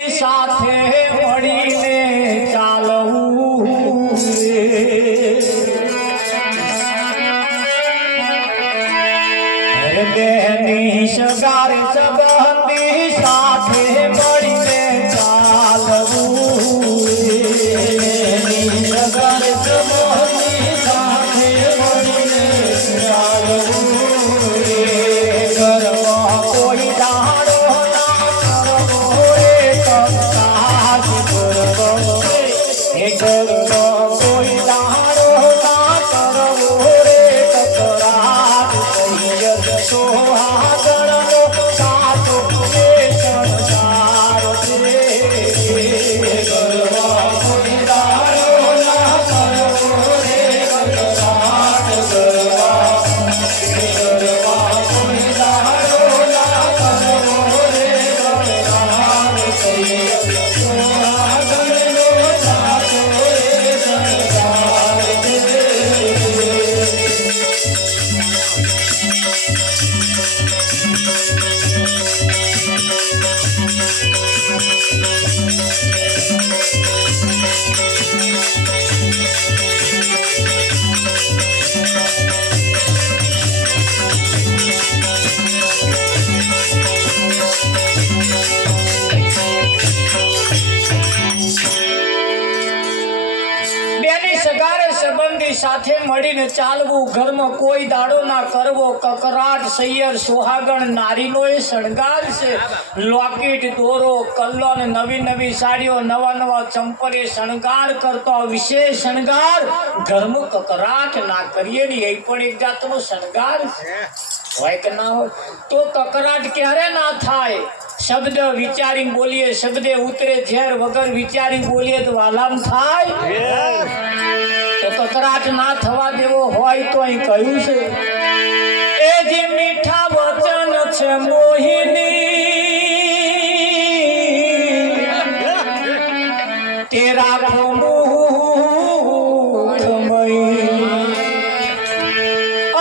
સાથે મળીને ચાલવું બેની સગાર સંબંધી સાથે મળીને ચાલવું સગાર સંબંધી સાથે મળીને ચાલવું ઘરમાં કોઈ દાડો ના કરવો એ ઘરમાં કોઈ દાડો ના કરવો રે કકરાટ સોહાગણનો સાચો એ સંસાર છે ઘરમાં કોઈ દાડો ના કરવો રે કકરાટ ઘરમાં કોઈ દાડો ના કરવો રે કકરાટ સોહાગણનો સાચો એ સંસાર છે સાથે મળીને ચાલવું ઘરમાં કોઈ દાડો ના કરવો કકરાટ સૈયર સોહાગણ નારીનો એ શણગાર છે લોકેટ દોરો કલ્લો અને નવી નવી સાડીઓ નવા નવા ચંપલે શણગાર કરતો વિશેષ શણગાર ઘરમાં કકરાટ ના કરીએ ને એ પણ એક જાતનો શણગાર છે હોય કે ના હોય તો કકરાટ ક્યારે ના થાય શબ્દ વિચારી બોલીએ શબ્દે ઉતરે ઝેર વગર વિચારી બોલીએ તો વાલામ થાય તો કકરાટ ના થવા દેવો હોય તો અહીં કહ્યું છે એ જે મીઠા વચન છે મોહિની તે રાખો મુખમય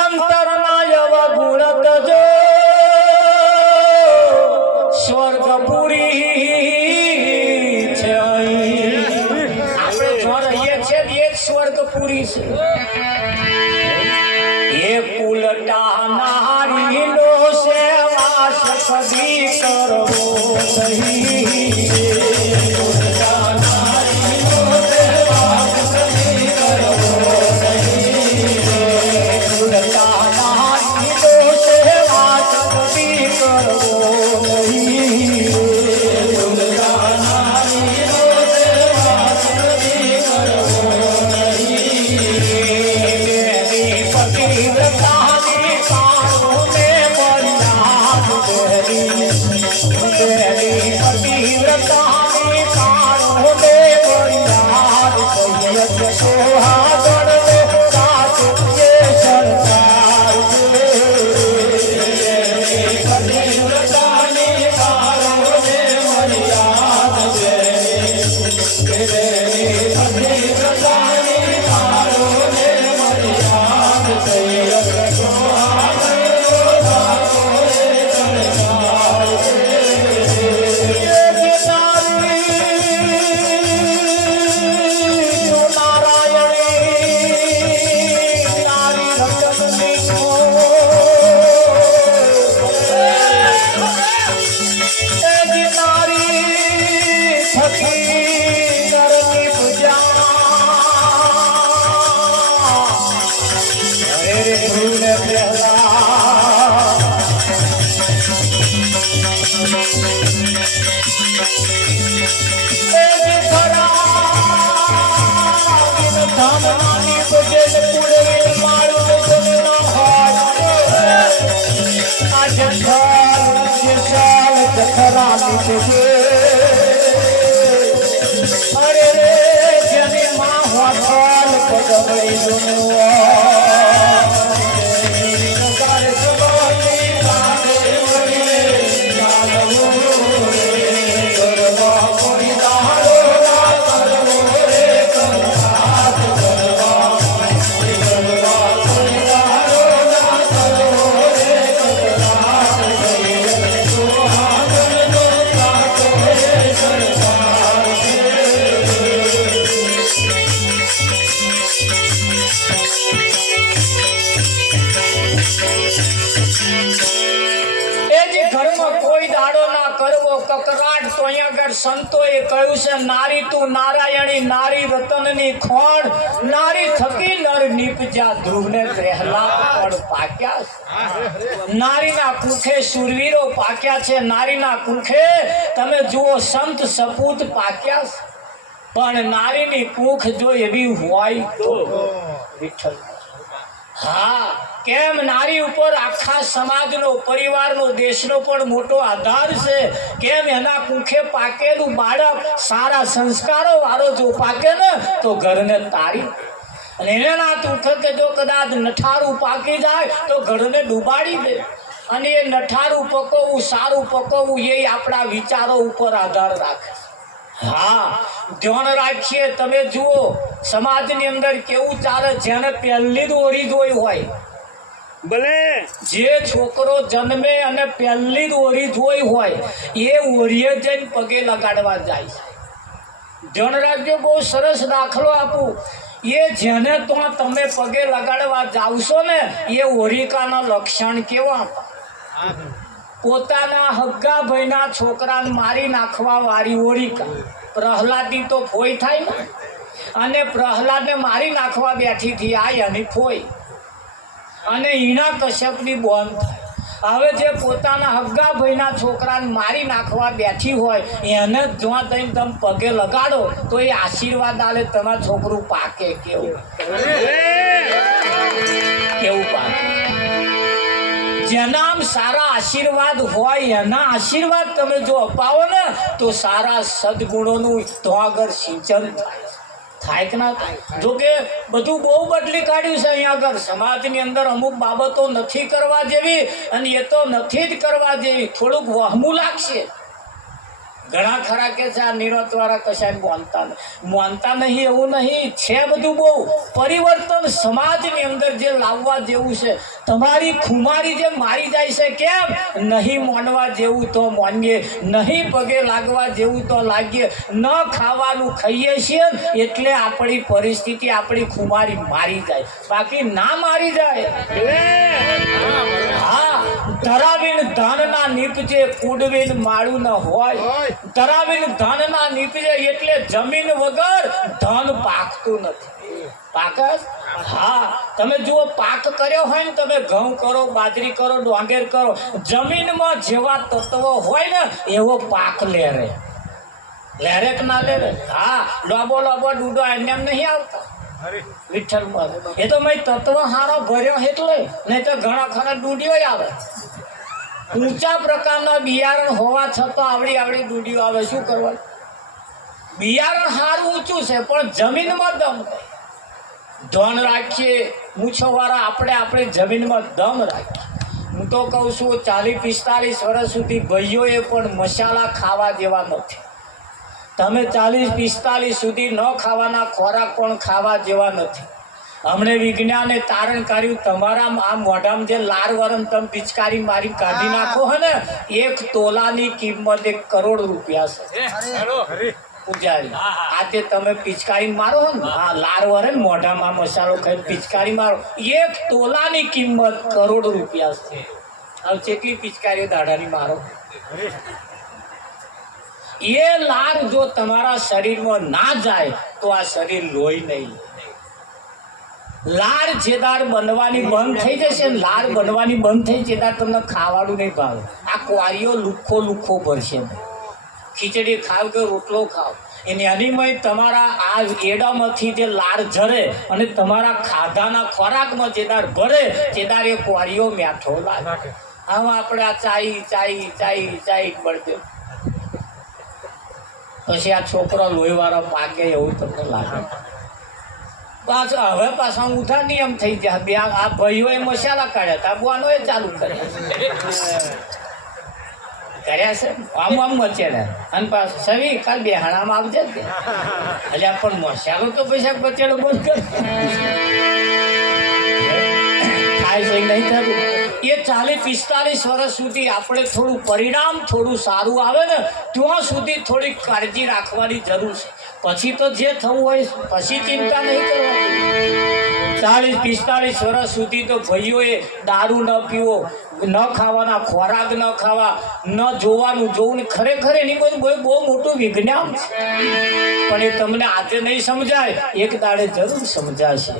અંતરના એવા ગુણત જો સ્વર્ગપુરી છે આપણે જો રહીએ છીએ સ્વર્ગપુરી છે એ કુલટા નારીનો સેવા સદી કરવો નહીં કુલટા નારીનો સેવા સદી કરવો નહીં કુલટા નારીનો સેવા સદી કરવો નહીં કુલટા નારીનો સેવા સદી કરવો પતિવ્રતાની કાળો ને મર્યાદ દેવી પતિવ્રતાની કાળો ને મર્યાદ સૈયદ સોહાગણનો સાચો એ સરકાર છે પતિવ્રતાની કાળો ને મર્યાદ દેવી પતિવ્રતાની કાળો ને મર્યાદ સૈયદ સોહાગણનો સાચો એ સરકાર છે અરે રે જેની માં હોથલ પગમડી દુનિયા કકરાટ તો અહીંયા આગળ સંતોએ કહ્યું છે નારી તું નારાયણી નારી રતનની ખોણ નારી થકી નર નીપજ્યા ધ્રુવને પહેલા પણ પાક્યા છે નારીના કુખે શૂરવીરો પાક્યા છે નારીના કુખે તમે જુઓ સંત સપૂત પાક્યા છે પણ નારીની કુખ જો એવી હોય તો વિઠ્ઠલ હા કેમ નારી ઉપર આખા સમાજનો પરિવારનો દેશનો પણ મોટો આધાર છે કેમ એના કુખે પાકેલું બાળક સારા સંસ્કારો વાળો જો પાકે ને તો ઘરને તારી અને એના કુખે જો કદાચ નઠારું પાકી જાય તો ઘરને ડૂબાડી દે અને એ નઠારું પકવવું સારું પકવવું એ આપણા વિચારો ઉપર આધાર રાખે હા ધ્યાન રાખીએ તમે જુઓ સમાજની અંદર કેવું ચાલે જેને પહેલી જ ઓરી જોઈ હોય ભલે જે છોકરો જન્મે અને પહેલી જ ઓરી જોઈ હોય એ ઓરીએ જઈને પગે લગાડવા જાય છે ધ્યાન રાખજો બહુ સરસ દાખલો આપું એ જેને તો તમે પગે લગાડવા જાવશો ને એ ઓરિકાના લક્ષણ કેવા પોતાના હગ્ગા ભાઈના છોકરાને મારી નાખવા વાળી ઓરિકા પ્રહલાદની તો ફોઈ થાય ને અને પ્રહલાદને મારી નાખવા બેઠી હતી આ એની ફોઈ અને ઈણા કશ્યપની બોન થાય હવે જે પોતાના હગ્ગા ભાઈના છોકરાને મારી નાખવા બેઠી હોય એને જો થઈને તમે પગે લગાડો તો એ આશીર્વાદ આલે તમારું છોકરું પાકે કેવું પાકે જેના સારા આશીર્વાદ હોય એના આશીર્વાદ તમે જો અપાવો ને તો સારા સદગુણોનું તો આગળ સિંચન થાય કે ના થાય જો કે બધું બહુ બદલી કાઢ્યું છે અહીંયા આગળ સમાજની અંદર અમુક બાબતો નથી કરવા જેવી અને એ તો નથી જ કરવા જેવી થોડુંક વહમું લાગશે ઘણા ખરા કે છે આ નિરતવાળા કશાય માનતા નહીં એવું નહીં છે બધું બહુ પરિવર્તન સમાજની અંદર જે લાવવા જેવું છે તમારી ખુમારી જે મારી જાય છે કેમ નહીં માનવા જેવું તો માનીએ નહીં પગે લાગવા જેવું તો લાગીએ ન ખાવાનું ખાઈએ છીએ એટલે આપણી પરિસ્થિતિ આપણી ખુમારી મારી જાય બાકી ના મારી જાય હા ધરાવીને ધાનના નીપજે કુડવીને માળું ન હોય ધરાવીને ધાનના નીપજે એટલે જમીન વગર ધન પાકતું નથી પાક હા તમે જુઓ પાક કર્યો હોય ને તમે ઘઉં કરો બાજરી કરો ડોંગેર કરો જમીનમાં જેવા તત્વો હોય ને એવો પાક લેરે કે ના લેરે હા લોબો ડૂડો એમને એમ નહીં આવતા વિઠ્ઠલ એ તો મેં તત્વ હારો ભર્યો એટલે નહીં તો ઘણા ખરા ડૂડીઓ આવે ઊંચા પ્રકારના બિયારણ હોવા છતાં આવડી ડૂડીઓ આવે શું કરવાનું બિયારણ સારું ઊંચું છે પણ જમીનમાં દમ ધન રાખીએ મૂછોવાળા આપણી જમીનમાં દમ રાખીએ હું તો કહું છું 40-45 વર્ષ સુધી ભાઈઓએ પણ મસાલા ખાવા જેવા નથી તમે 40-45 સુધી ન ખાવાના ખોરાક પણ ખાવા જેવા નથી हमने विज्ञाने तारण कर्યું તમારા આ મોઢામાં જે લાર વરમ તમે પિચકારી મારી કાઢી નાખો હે ને 1 તોલાની કિંમત 1 કરોડ રૂપિયા છે પૂજારી આજે તમે પિચકારી મારો ને હા લાર વરમ મોઢામાં મસાલો ખાઈ પિચકારી મારો 1 તોલાની કિંમત કરોડ રૂપિયા છે હવે કેટલી પિચકારીઓ દાઢાની મારો ये लार जो तुम्हारा शरीर में ना जाए तो आ शरीर लोही नहीं लार जेदार बनवानी बंद थई जशे लार बनवानी बंद थई जेदार तमने खावाडू नहीं भावे आ क्वारियो लुखो लुखो भरशे खीचड़ी खाव के रोटलो खाव एनी अनिमय तमारा आ एडामांथी जे लार झरे अने तमारा खाधाना खोराकमां जेदार भरे जेदार ए क्वारियो मीठो लागे आम आपणे आ चाई चाई चाई चाई बळदे પછી આ છોકરો લોહીવાળો પાકે એવું તમને લાગે પાછો હવે પાછા ઊંધા નિયમ થઈ ગયા બે આ ભાઈઓએ મસાલા કાઢ્યા હતા બોનોએ ચાલુ કર્યા છે આમ મચેડે અને પાછું સવી કાલ બેહાણામાં આવજે એટલે પણ મસાલો તો પૈસા બચેડો બંધ કર થાય છે નહીં થતું એ 40-45 વર્ષ સુધી આપણે થોડું પરિણામ થોડું સારું આવે ને ત્યાં સુધી થોડી કાળજી રાખવાની જરૂર છે પછી તો જે થવું હોય પછી ચિંતા નહીં કરવાની 40-45 વર્ષ સુધી તો ભાઈઓએ દારૂ ન પીવો, ન ખાવાના, ખોરાક ન ખાવા, ન જોવાનું જોવું. ખરેખર એની બહુ મોટું વિજ્ઞાન છે, પણ એ તમને આજે નહીં સમજાય, એક દાડે જરૂર સમજાશે.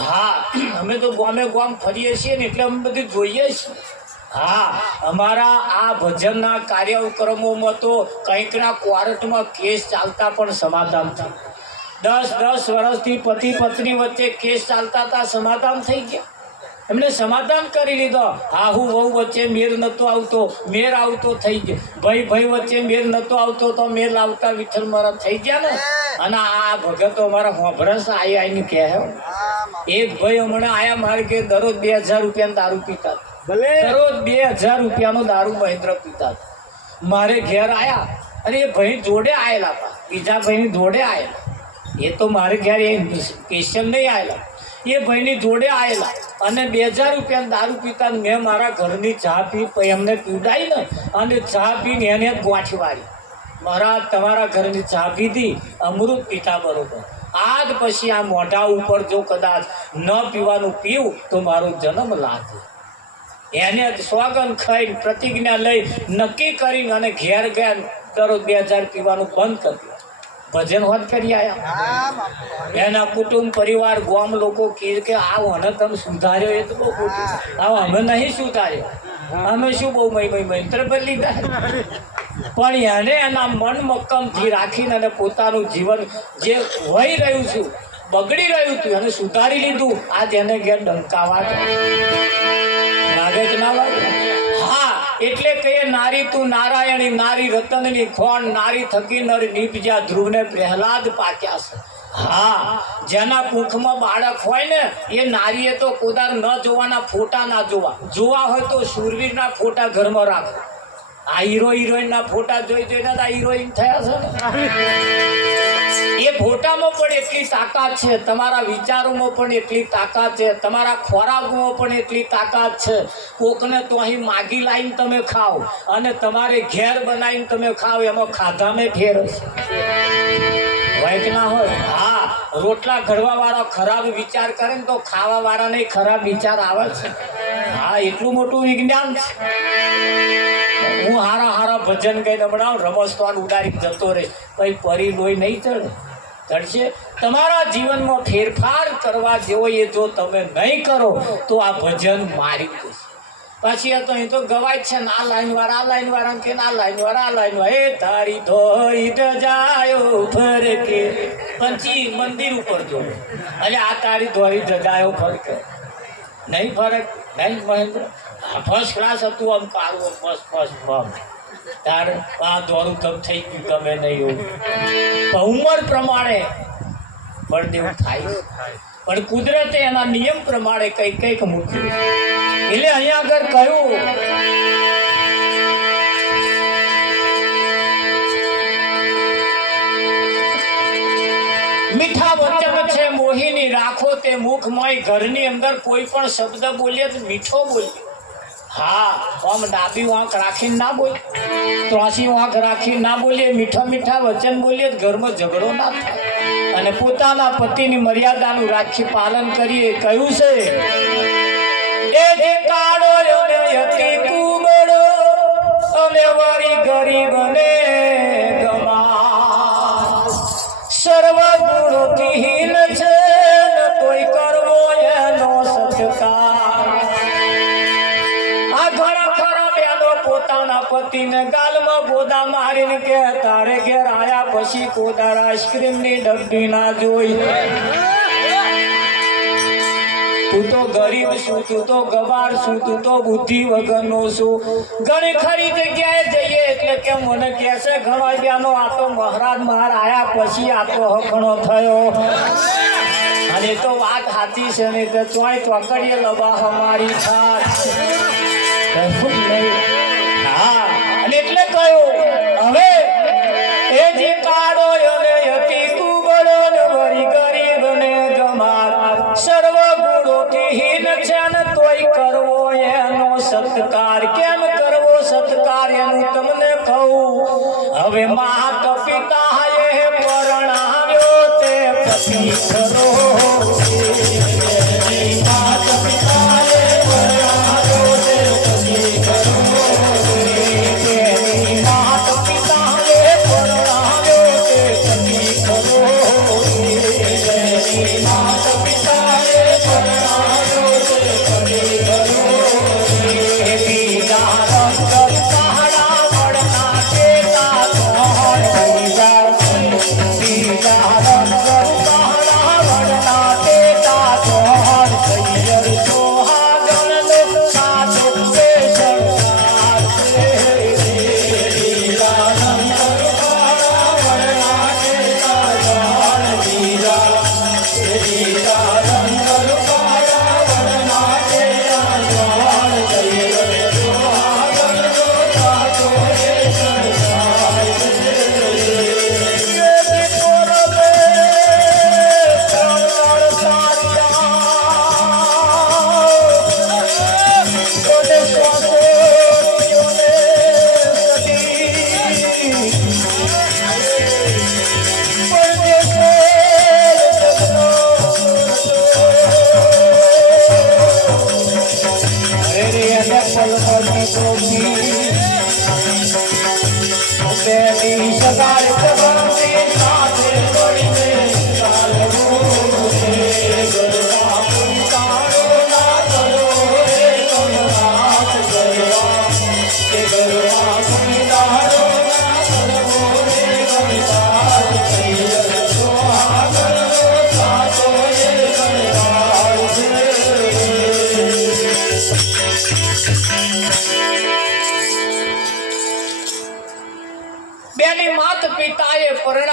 હા, અમે તો ગામે ગામ ફરીએ છીએ ને એટલે અમે બધું જોઈએ છીએ. હા, અમારા આ ભજનના કાર્યક્રમોમાં તો કંઈકના કોર્ટમાં કેસ ચાલતા પણ સમાધાન થયું. 10 વર્ષથી પતિ પત્ની વચ્ચે કેસ ચાલતા હતા, સમાધાન થઈ ગયા. એમને સમાધાન કરી લીધો. હાહુ વહુ વચ્ચે મેર નતો આવતો, મેર આવતો થઈ ગયો. ભાઈ વચ્ચે મેર નતો આવતો તો મેર આવતા વિઠ્ઠલ મારા થઈ ગયા ને. અને આ ભગતો અમારા હોભરસ આવીને કહે, એક ભાઈ હમણાં આયા મારે કે દરરોજ 2000 રૂપિયાનો દારૂ પીતા, દરરોજ 2000 રૂપિયાનો દારૂ મહેન્દ્ર પીતા. મારે ઘેર આયા અને એ ભાઈ જોડે આવેલા હતા, બીજા ભાઈની જોડે આવેલા. એ તો મારે ઘેર એ સ્પેશિયલ નહીં આવેલા, એ ભાઈની જોડે આવેલા અને 2000 રૂપિયાનો દારૂ પીતા. મેં મારા ઘરની ચા પી એમને પીવડાવી ને અને ચા પીને એને ગોઠી વાળી. મારા તમારા ઘરની ચા પીધી, અમૃત પીતા બરોબર. આજ પછી આ મોઢા ઉપર જો કદાચ ન પીવાનું પીવું તો મારો જન્મ લાગે. એને સ્વાગન ખાઈને પ્રતિજ્ઞા લઈ નક્કી કરીને અને ઘેર ગયા દરરોજ 2000 પીવાનું બંધ કર્યું. ભજન વાત કરી આયા. એના કુટુંબ પરિવાર ગામ લોકો કહે કે આ મને તમે સુધાર્યો, એ તો બહુ ખોટું. આવો અમે નહીં સુધાર્યો, અમે શું બહુ મંત્ર પર લીધા. પણ એને એના મન મક્કમથી રાખીને અને પોતાનું જીવન જે વહી રહ્યું છું, બગડી રહ્યું હતું, એને સુધારી લીધું. આજ એને ઘેર ડંકાવા લાગે કે ના લાગે? હા, એટલે કહીએ નારી તું નારાયણી, નારી રતનની ખોણ, નારી થકી નર નીપજ્યા, ધ્રુવને પ્રહલાદ પાક્યા છે. હા, જેના કુખમાં બાળક હોય ને એ નારીએ તો કોદાર ન જોવાના ફોટા ના જોવા હોય તો શૂરવીરના ફોટા ઘરમાં રાખો. આ હિરોઈનના ફોટા જોઈને આ હિરોઈન થયા છે ને. એ ફોટામાં પણ એટલી તાકાત છે, તમારા વિચારોમાં પણ એટલી તાકાત છે, તમારા ખોરાકમાં પણ એટલી તાકાત છે. કોકને તો અહીં માગી લાવીને તમે ખાઓ અને તમારે ઘેર બનાવીને તમે ખાઓ, એમાં ખાધામાં ફેર હશે. હોય કે ના હોય? હા, રોટલા ઘડવા વાળો ખરાબ વિચાર કરે ને તો ખાવા વાળાને ખરાબ વિચાર આવે છે. હા, એટલું મોટું વિજ્ઞાન છે. હું હારા ભજન કહીને બનાવ રમસ્વાન ઉડાડી જતો રહીશ, પછી પરી લોહી નહીં ચડશે. તમારા જીવનમાં ફેરફાર કરવા જેવો એ જો તમે નહીં કરો તો આ ભજન મારી દેશે. પછી આ તો અહીં તો ગવાય છે ને, આ લાઈન વાળા કે આ લાઈન વાળા એ તારી ધોઈ જજાયો ફરકે. પછી મંદિર ઉપર જો એટલે આ તારી ધોઈ જજાયો ફરકે નહીં, ફરક નહીં. મહેન્દ્ર ફર્સ્ટ ક્લાસ હતું, આમ કાઢવો ફર્સ્ટ તાર આ દોરું તમ થઈ ગયું, તમે નહીં હોય. ઉંમર પ્રમાણે બળદેવું થાય, પણ કુદરતે એના નિયમ પ્રમાણે કંઈક મૂક્યું. એટલે અહીંયા આગળ કહ્યું મીઠા વચન છે મોહિની રાખો તે મુખમય. ઘરની અંદર કોઈ પણ શબ્દ બોલીએ તો મીઠો બોલીએ. હા, આમ ડાબી વાંક રાખીને ના બોલીએ, ત્રાસી વાંક રાખીને ના બોલીએ, મીઠા વચન બોલીએ ઘરમાં ઝઘડો ના થાય અને પોતાના પતિની મર્યાદાનું રાખી પાલન કરીએ. કહ્યું છે એ જે કાળો અતિ કુબડો અને વરી ગરીબને ગમા, સર્વ ગુણોથી હીન છે કોઈ કરવો એનો સત્કાર. આ ઘણા ખરા બેનો પોતાના પતિને ગાલમાં બોદા મારીને કે તારે ઘેર આયા પછી કોદાર આઈસ્ક્રીમની ડબ્બી ના જોઈ. તું તો ગરીબ છું, તું તો ગવાર છું, તું તો બુદ્ધિ વગરનો છું. ઘણી ખરી જગ્યાએ જઈએ એટલે કે મને કહે છે ઘણા બેનો આ તો મહારાજ મહાર આયા પછી આ તો હકણો થયો. અને તો વાત સાચી છે ને તો ચોય ચોકડીએ લબા અમારી થાત. હા, અને એટલે કહ્યું હવે એ જે કાળો અને અતિ કુબડો ને વરી ગરીબ ને ગમાર, સર્વ ગુણોથી હીન છે ને તોય કરવો એનો સત્કાર. કેમ કરવો સત્કાર એનું તમને કહું. હવે માત પિતા એ પરણાવ્યો તે પતિ કરો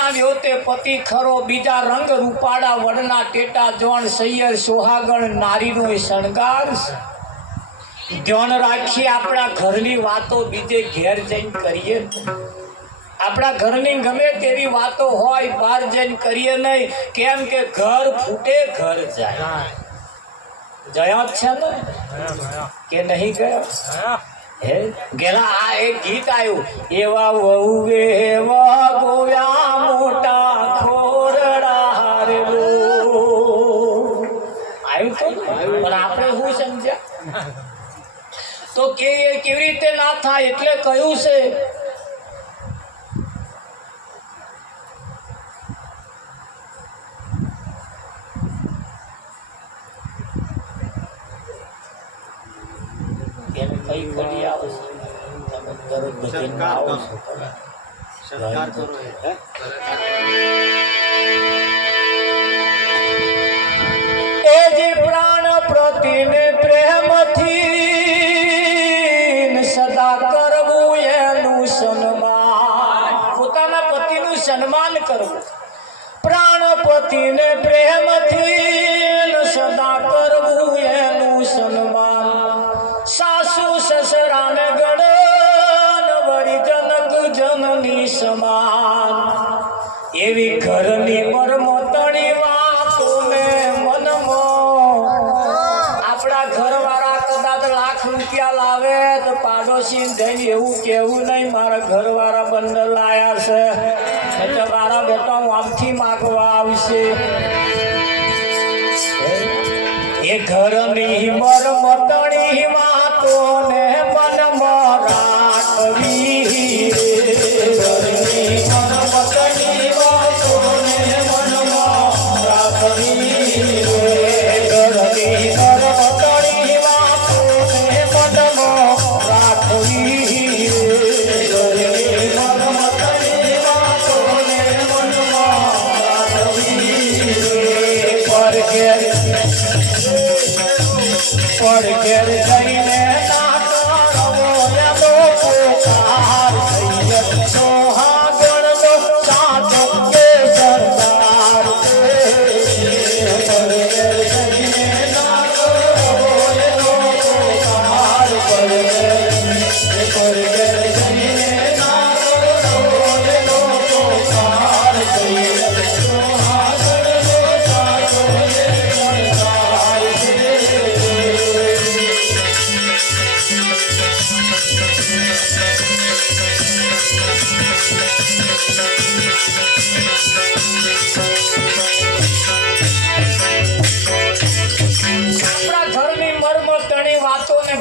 જણાવ્યો તે પતિ ખરો બીજા રંગ રૂપાળા વડના ટેટા જોણ સૈયર સોહાગણ નારીનો શણગાર છે। ધ્યાન રાખીએ આપણા ઘરની વાતો બીજે ઘેર જઈને કરીએ। આપણા ઘરની ગમે તેવી વાતો હોય બહાર જઈને કરીએ નહીં, કેમ કે ઘર ફૂટે ઘર જાય। જયા છે ને કે નહીં ગયા? હે ગેલા આ એક ગીત આવ્યું, એવા વહુ એવા ગોવ્યા મોટા ખોરડા હારેલો આવ્યું તો, પણ આપણે શું સમજ્યા તો કે કેવી રીતે ના થાય એટલે કહ્યું છે કઈ કરી આવશે તમે દરરોજ ભજનમાં આવો છો સરકાર કરો એ જે પ્રાણ પ્રતિને પ્રેમથી સદા કરવું એનું સન્માન, પોતાના પતિનું સન્માન કરવું। પ્રાણ પતિને પ્રેમથી સદા કરવું એનું સન્માન। સાસુ સસરાને ગણન વળી જનક જનની સમાન। એવી ઘરની મરમતણી વાતોને મનમાં આપણા ઘરવાળા કદાચ લાખ રૂપિયા લાવે તો પાડોશી જઈને એવું કેવું નહીં મારા ઘરવાળા બંને લાયા છે એટલે મારા બેટા આમથી માગવા આવશે। એ ઘરની મરમતણી વાતોને મનમાં રાખવી, ઘરની મરમતણી વાતોને મનમાં રાખવી, ઘરની મરમતણી વાતોને મનમાં રાખવી, ઘરની મરમતણી વાતોને મનમાં રાખવી। પર ઘેર જઈને ના કરવો એનો પોકાર, સૈયદ સોહાગણનો સાચો એ સરદાર છે। પર ઘેર જઈને ના કરવો એનો પોકાર, પર ઘેર જઈને ના કરવો એનો પોકાર, સૈયદ સોહાગણનો સાચો એ સરદાર છે।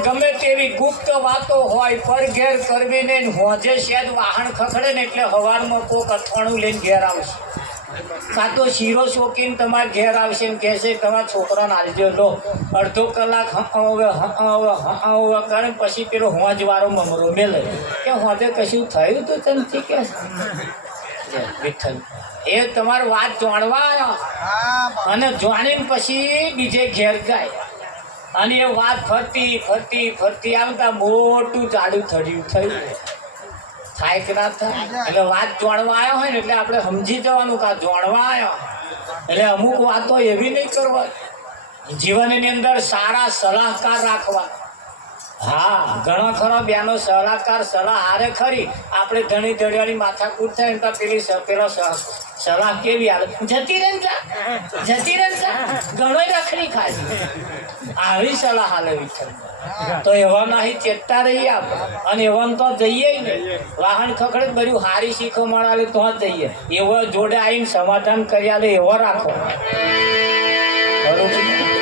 ગમે તેવી ગુપ્ત વાતો હોય પર ઘેર કરવી ને હોજે શેદ વાહન ખખડે ને એટલે હવારમાં કોક અથાણું લઈને ઘેર આવશે, કાં તો શીરો શોખીને તમારે ઘેર આવશે ને કહેશે તમારા છોકરાને આલજો લો। અડધો કલાક હવે કરે પછી પેલો હોજ વાળો મમરો મેલે કે હોજે કશું થયું તો તને કે વિઠ્ઠલ એ તમારી વાત જાણવા આવ્યા અને જાણીને પછી બીજે ઘેર જાય અને એ વાત ફરતી ફરતી ફરતી આવતા મોટું જાડું થયું થાય કે ના થાય? એટલે વાત જાણવા આવ્યો હોય ને એટલે આપણે સમજી જવાનું કે આ જાણવા આવ્યો, એટલે અમુક વાતો એવી નહીં કરવા, જીવનની અંદર સારા સલાહકાર રાખવા। હા ઘણા ખરા બેનો સલાહકાર સલાહ હારે ખરી, આપણે ધણી ધડિયાની માથાકૂટ થાય ને પેલી પેલો સલાહ કેવી આવે, જતી રહે જતી રહે ઘણો રખડી ખાય, આવી સલાહ હાલે વિઠ્ઠલ તો એવા નહીં ચેતતા રહીએ આપણે, અને એવા તો જઈએ ને વાહન ખખડે બધું હારી શીખો મળાલે તો જઈએ, એવો જોડે આવીને સમાધાન કરી આલે એવો રાખો।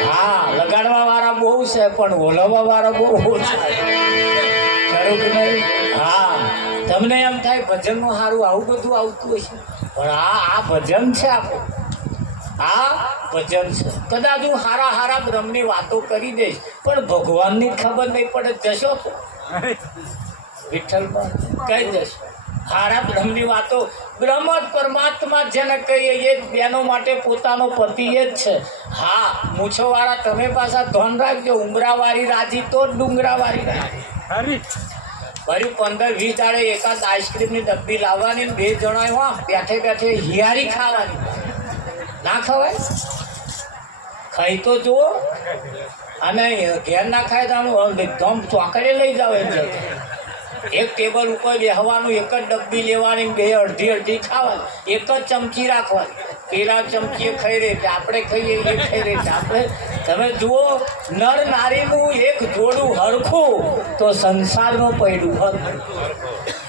હા લગાડવા વાળા બહુ છે પણ ઓલવવા વાળા બહુ ઓછા, ખરું કે નહીં? હા તમને એમ થાય ભજનમાં સારું આવું બધું આવતું હશે, પણ આ ભજન છે આપણું, આ ભજન છે। કદાચ હું હારા બ્રહ્મની વાતો કરી દઈશ પણ ભગવાનની ખબર નહીં પડે, જશો તો વિઠ્ઠલમાં કહી દેશો હારા બ્રહ્મની વાતો। બ્રહ્મ જ પરમાત્મા જેને કહીએ એ જ બેનો માટે પોતાનો પતિ એ જ છે। હા મૂછોવાળા તમે પાછા ધ્યાન રાખજો, ઉમરાવાળી રાજી તો જ ડુંગરાવાળી રાજી। ભર્યું 15-20 દાડે એકાદ આઈસ્ક્રીમની ડબ્બી લાવવાની ને 2 જણા બેઠે બેઠે હિયારી ખાવાની ના ખવાય ખાઈ તો જુઓ અને ઘેર ના ખાય તો આમ એકદમ ચોકડે લઈ જાવ એમ એક ટેબલ ઉપર બેહવાનું એક જ ડબ્બી લેવાની 2 અડધી ખાવાની એક જ ચમચી રાખવાની પેલા ચમચી ખાઈ રહી છે આપણે ખાઈએ એ ખાઈ રહી છે આપણે તમે જુઓ નર નારીનું એક જોડું હરખું તો સંસારનું પૈડું હરખું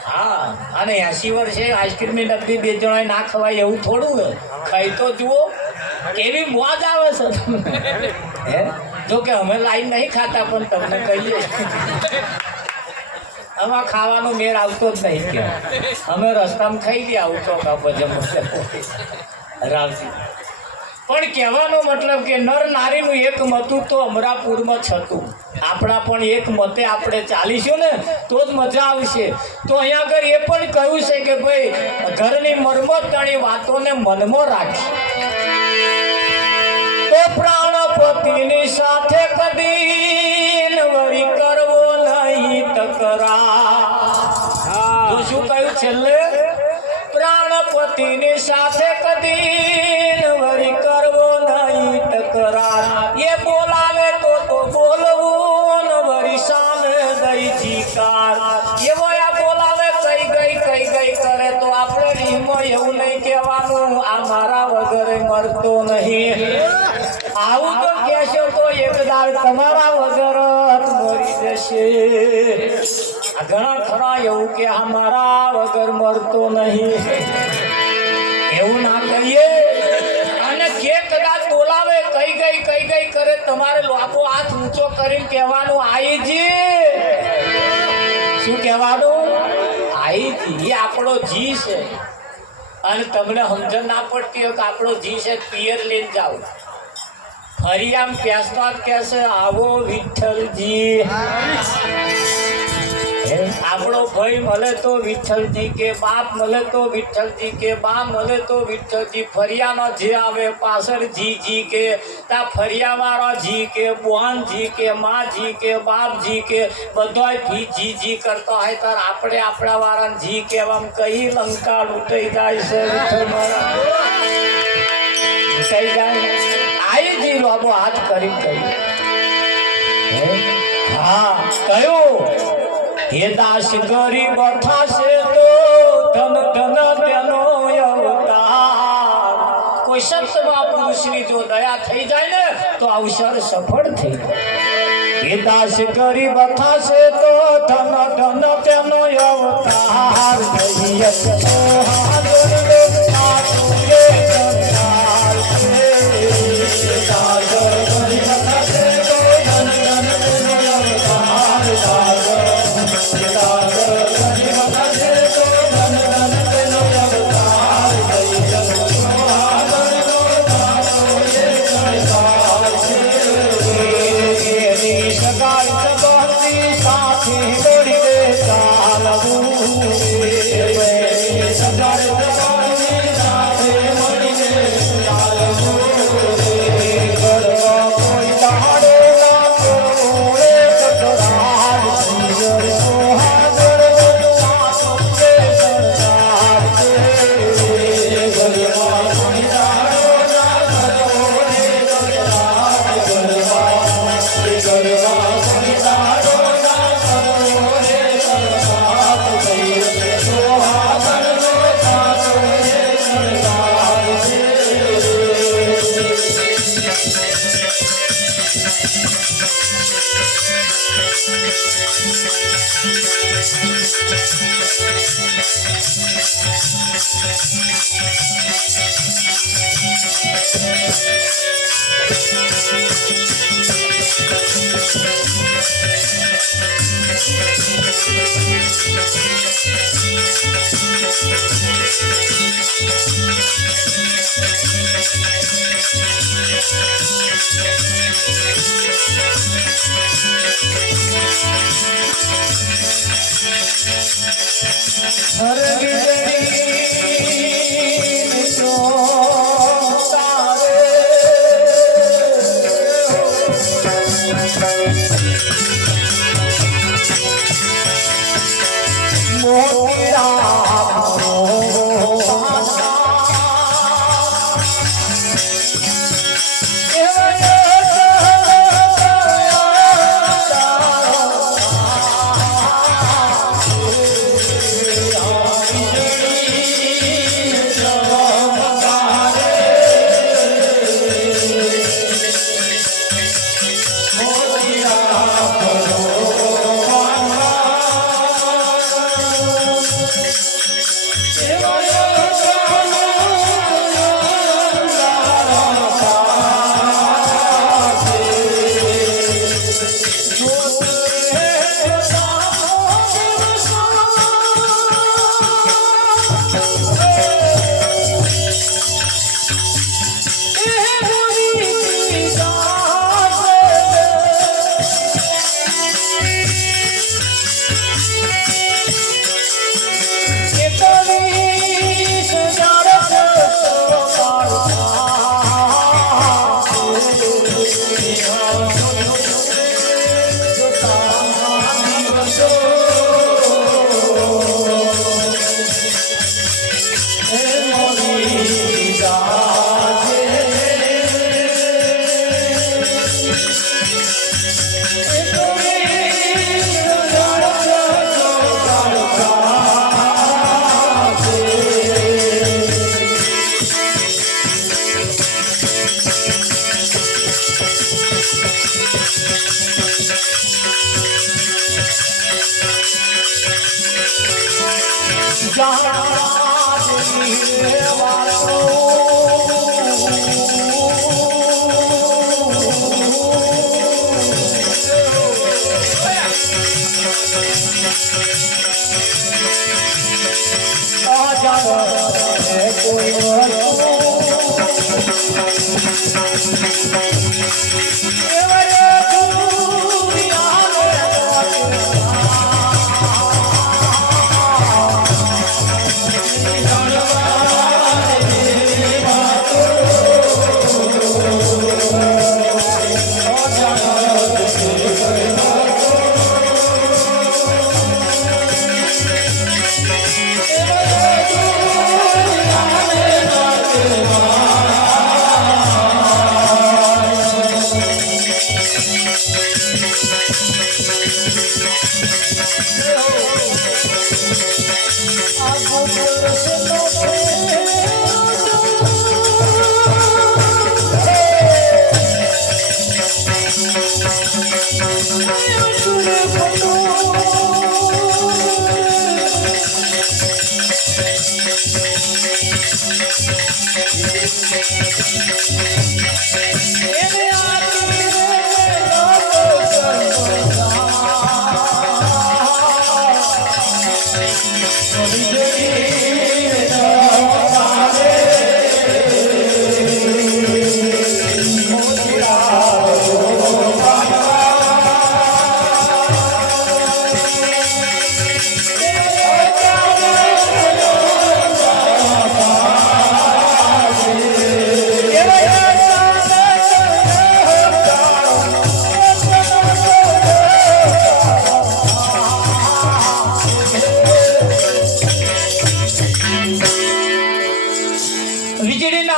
હા અને 80 વર્ષે આઈસ્ક્રીમની ડબ્બી 2 જણાએ ના ખવાય એવું થોડું ને ખાઈ તો જુઓ કેવી મોજ આવે છે હે જો કે અમે લાઈન નહીં ખાતા પણ તમને કહીએ આમાં ખાવાનો મેળ આવતો જ નહીં કે અમે રસ્તામાં ખાઈ ગયા આવું ચોખા પછી રામજી પણ કહેવાનો મતલબ કે નર નારીનું એક મતું તો અમરાપુરમાં છતું આપણા પણ એક મતે આપણે ચાલીશું ને તો જ મજા આવશે તો અહીંયા આગળ એ પણ કહ્યું છે કે ભાઈ ઘરની મરમતની વાતોને મનમાં રાખી તો પ્રાણપતિની સાથે કદી વળી કરવો નહીં તકરાર તો શું કહ્યું છેલ્લે પ્રાણપતિની સાથે કદી વળી કરવો નહીં તકરાર એ બોલાવે તો બોલવું ને વળી સામે દઈ જીકાર એવો આ બોલાવે કઈ ગઈ કરે તો આપણે રીમમાં એવું નહીં કહેવાનું આ મારા વગરે મરતો નહીં આવું તો કહેશો તો એક દાળ તમારા વગર મરી જશે ઘણા ખરા એવું કે આ મારા વગર મરતો નહીં એવું ના કહીએ અને કે કદાચ બોલાવે કઈ ગઈ કરે તમારે લાંબો હાથ ઊંચો કરીને કહેવાનું આઈજી શું કહેવાનું આઈજી એ આપણો જી છે અને તમને સમજણ ના પડતી હોય કે આપણો જી છે પિયર લઈને જાઓ ફરી આમ પ્યાસવા કહેશે આવો વિઠ્ઠલજી આપણો ભાઈ મળે તો વિઠ્ઠલજી કે બાપ મળે તો વિઠ્ઠલજી કે બા મળે તો વિઠ્ઠલજી ફરિયાનો જે આવે પાછળ જી કે તા ફરિયાવાળો જી કે બોનજી કે માજી કે બાપજી કે બધાય જી કરતો હોય ત્યારે આપણે આપણા વાળાને જી કહેવામાં કઈ લંકા લૂંટાઈ જાય છે વિઠ્ઠલ લૂંટાઈ જાય આઈ જી લોબો હાથ કરી કહ્યું હા કયું હે દાસ ગરીબ થાશે તો ધન તેનો અવતાર કોઈ સંત મહાપુરુષની જો દયા થઈ જાય ને તો અવસર સફળ થઈ જાય હે દાસ ગરીબ થાશે તો ધન તેનો અવતાર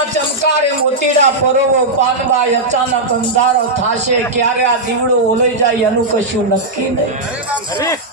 ચમકારે મોતીડા પરોવો પાનબાઈ અચાનક અંધારો થાશે ક્યારે આ દીવડો ઓલઈ જાય એનું કશું નક્કી નહીં